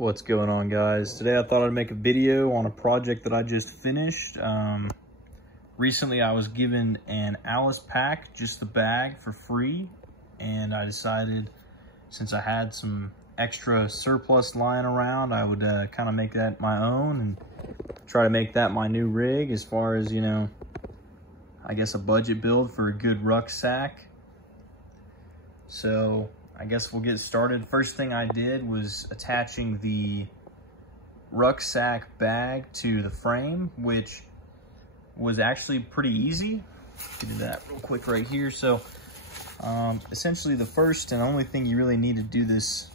What's going on, guys? Today I thought I'd make a video on a project that I just finished. Recently I was given an Alice pack, just the bag, for free, and I decided, since I had some extra surplus lying around, I would kind of make that my own and try to make that my new rig as far as, you know, I guess a budget build for a good rucksack. So I guess we'll get started. First thing I did was attaching the rucksack bag to the frame, which was actually pretty easy. Get into that real quick right here. So essentially the first and only thing you really need to do this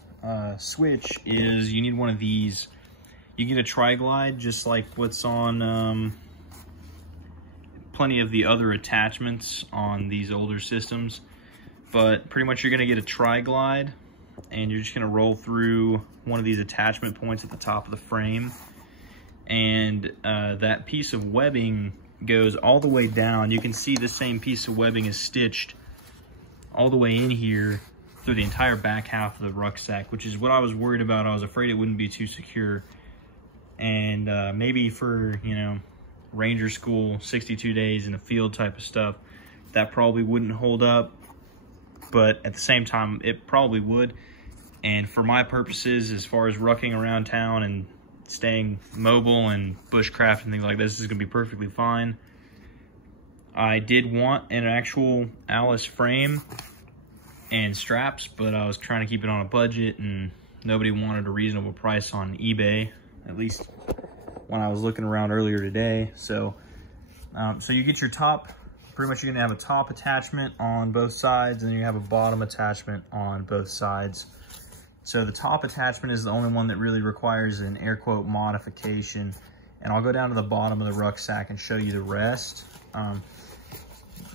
switch is you need one of these. You get a tri-glide just like what's on plenty of the other attachments on these older systems. But pretty much you're gonna get a tri-glide and you're just gonna roll through one of these attachment points at the top of the frame. And that piece of webbing goes all the way down. You can see the same piece of webbing is stitched all the way in here through the entire back half of the rucksack, which is what I was worried about. I was afraid it wouldn't be too secure. And maybe for, you know, Ranger school, 62 days in the field type of stuff, that probably wouldn't hold up. But at the same time, it probably would. And for my purposes, as far as rucking around town and staying mobile and bushcraft and things like this, is gonna be perfectly fine. I did want an actual Alice frame and straps, but I was trying to keep it on a budget and nobody wanted a reasonable price on eBay, at least when I was looking around earlier today. So, so you get your top. Pretty much you're gonna have a top attachment on both sides and you have a bottom attachment on both sides. So the top attachment is the only one that really requires an air quote modification. And I'll go down to the bottom of the rucksack and show you the rest.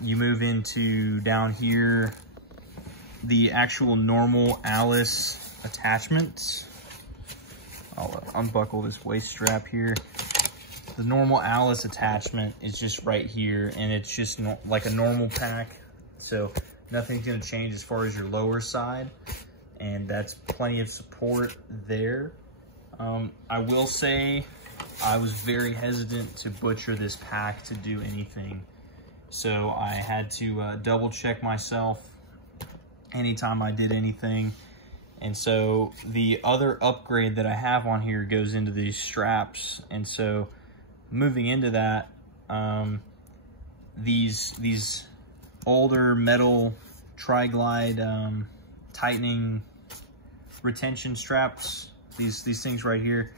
You move into down here, the actual normal Alice attachments. I'll unbuckle this waist strap here. The normal Alice attachment is just right here, and it's just like a normal pack. So nothing's gonna change as far as your lower side, and that's plenty of support there. I will say I was very hesitant to butcher this pack to do anything. So I had to double check myself anytime I did anything. And so the other upgrade that I have on here goes into these straps. And so moving into that, these older metal tri-glide tightening retention straps, these things right here,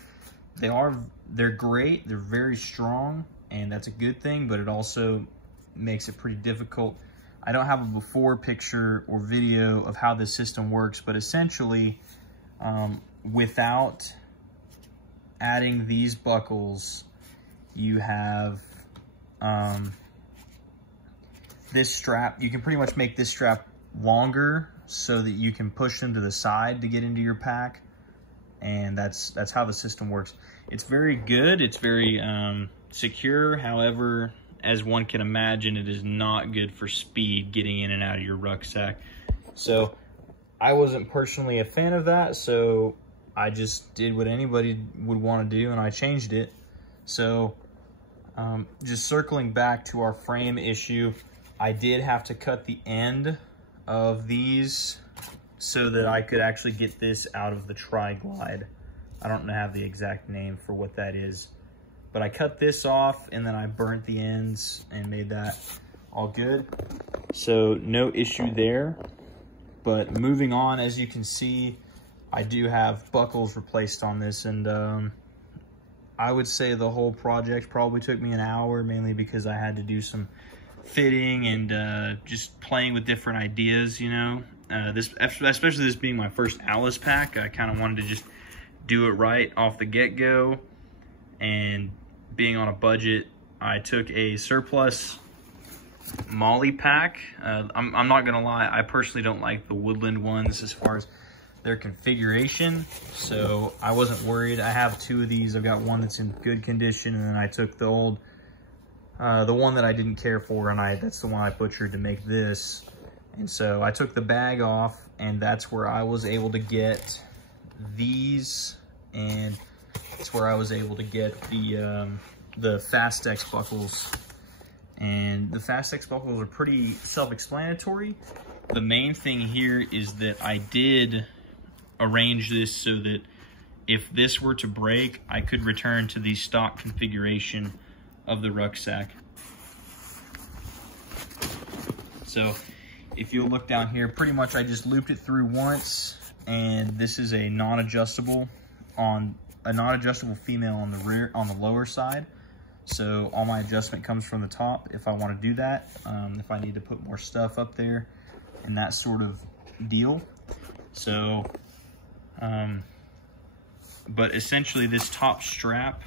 they're great, they're very strong, and that's a good thing, but it also makes it pretty difficult. I don't have a before picture or video of how this system works, but essentially without adding these buckles, you have this strap. You can pretty much make this strap longer so that you can push them to the side to get into your pack. And that's how the system works. It's very good. It's very secure. However, as one can imagine, it is not good for speed getting in and out of your rucksack. So I wasn't personally a fan of that. So I just did what anybody would want to do, and I changed it. So just circling back to our frame issue, I did have to cut the end of these so that I could actually get this out of the tri-glide. I don't have the exact name for what that is, but I cut this off and then I burnt the ends and made that all good. So no issue there. But moving on, as you can see, I do have buckles replaced on this, and I would say the whole project probably took me an hour, mainly because I had to do some fitting and just playing with different ideas, you know. Especially this being my first Alice pack, I kind of wanted to just do it right off the get-go. And being on a budget, I took a surplus MOLLE pack. I'm not gonna lie, I personally don't like the woodland ones as far as their configuration, so I wasn't worried. I have two of these. I've got one that's in good condition, and then I took the old, the one that I didn't care for, and that's the one I butchered to make this. And so I took the bag off, and that's where I was able to get these and it's where I was able to get the Fastex buckles. And the Fastex buckles are pretty self-explanatory. The main thing here is that I did arrange this so that if this were to break, I could return to the stock configuration of the rucksack. So if you look down here, pretty much I just looped it through once, and this is a non-adjustable female on the rear, on the lower side. So all my adjustment comes from the top if I want to do that, if I need to put more stuff up there and that sort of deal. So, but essentially this top strap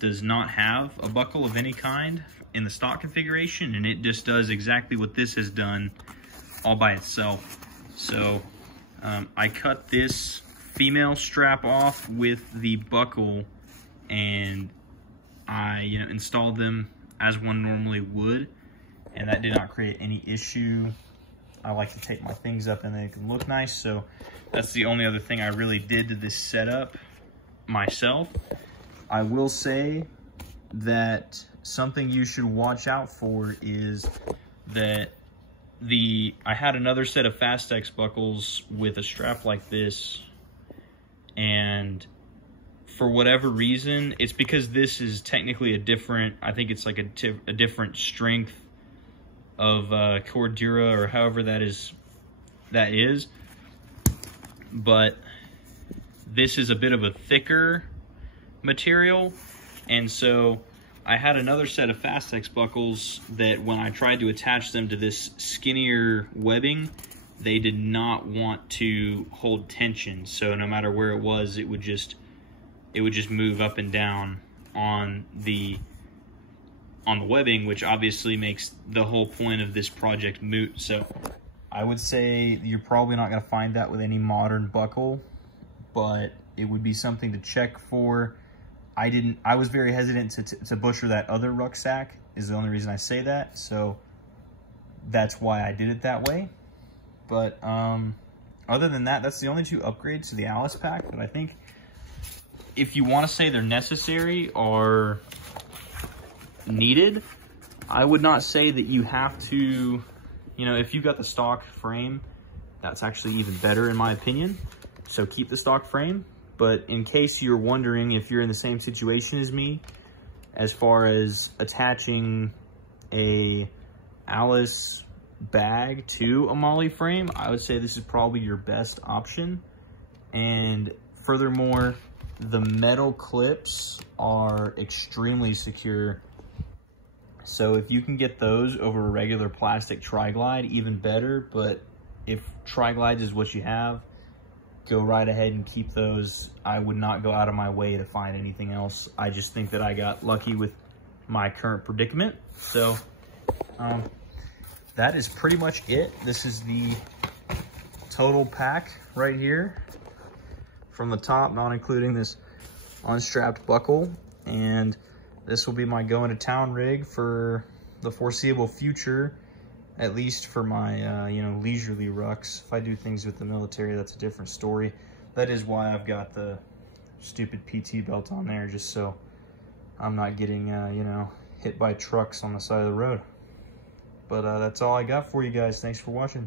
does not have a buckle of any kind in the stock configuration, and it just does exactly what this has done all by itself. So I cut this female strap off with the buckle, and I installed them as one normally would, and that did not create any issue. I like to take my things up and they can look nice, so that's the only other thing I really did to this setup myself. I will say that something you should watch out for is that I had another set of Fastex buckles with a strap like this, and for whatever reason, it's because this is technically a different, I think it's like a different strength of Cordura, or however that is, but this is a bit of a thicker material, and so I had another set of Fastex buckles that when I tried to attach them to this skinnier webbing, they did not want to hold tension. So no matter where it was, it would just move up and down on the webbing, which obviously makes the whole point of this project moot. So I would say you're probably not going to find that with any modern buckle, but it would be something to check for. I was very hesitant to butcher that other rucksack, is the only reason I say that. So that's why I did it that way. But other than that, that's the only two upgrades to the Alice pack that I think, if you want to say they're necessary or needed, I would not say that you have to, if you got the stock frame, that's actually even better in my opinion. So keep the stock frame. But in case you're wondering if you're in the same situation as me, as far as attaching a Alice bag to a MOLLE frame, I would say this is probably your best option. And furthermore, the metal clips are extremely secure. So if you can get those over a regular plastic tri-glide, even better. But if tri-glide is what you have, go right ahead and keep those. I would not go out of my way to find anything else. I just think that I got lucky with my current predicament. So that is pretty much it. This is the total pack right here from the top, not including this unstrapped buckle. And this will be my going to town rig for the foreseeable future, at least for my leisurely rucks. If I do things with the military, that's a different story. That is why I've got the stupid PT belt on there, just so I'm not getting hit by trucks on the side of the road. But that's all I got for you guys. Thanks for watching.